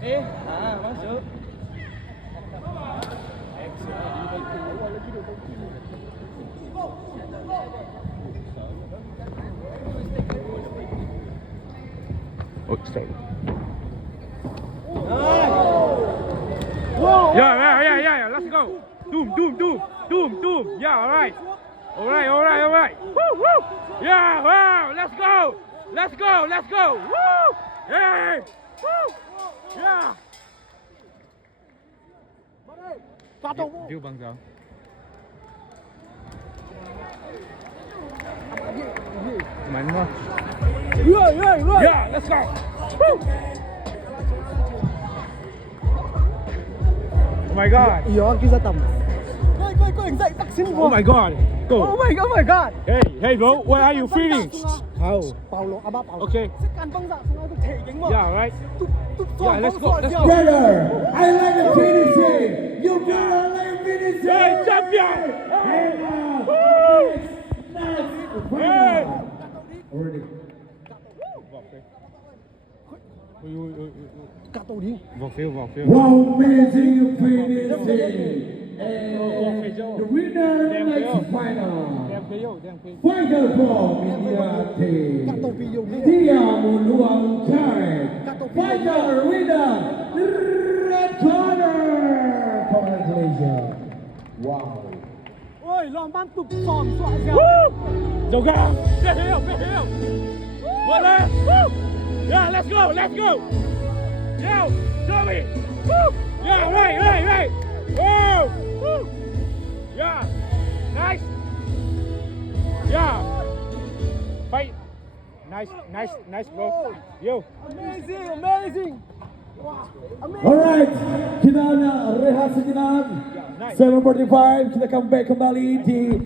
Masuk. Oh, sorry. Yeah. Let's go. Doom. Yeah, all right. Woo. Yeah, wow. Let's go. Woo. Hey. Woo. Yeah. View bang sao? Mạnh quá. Yeah, let's go. Woo. Oh my god. Iyo kêu ra tầm. Coi anh dậy taxi Oh my god. Go. Oh my god. Hey bro, what are you feeling? How? Paulo, aba Paulo. Okay. Sẽ can băng dạ xuống nó thể cánh mà. Yeah, right. Yeah, let's go. Brother, I like the finishing. You brother like finishing. Hey, champion. Hey, Hey. Already. Cắt đầu đi. Vào phiếu. Wow, amazing finishing. The winner next final. Fighter from India team. Thiau Muan Lal. Fighter winner, red corner. Congratulations. Wow. Ôi, lòng ban tục sòm xoạ dẻo. Dầu gà. Biết hiểu. Vượt lên. Yeah, let's go. Yo, show me. Yeah, right. Whoa. Yeah, nice. Yeah. Fight. Nice, bro. Yo. Amazing. Wow. Alright, kita na rehat sejenak. 7:45 kita comeback kembali di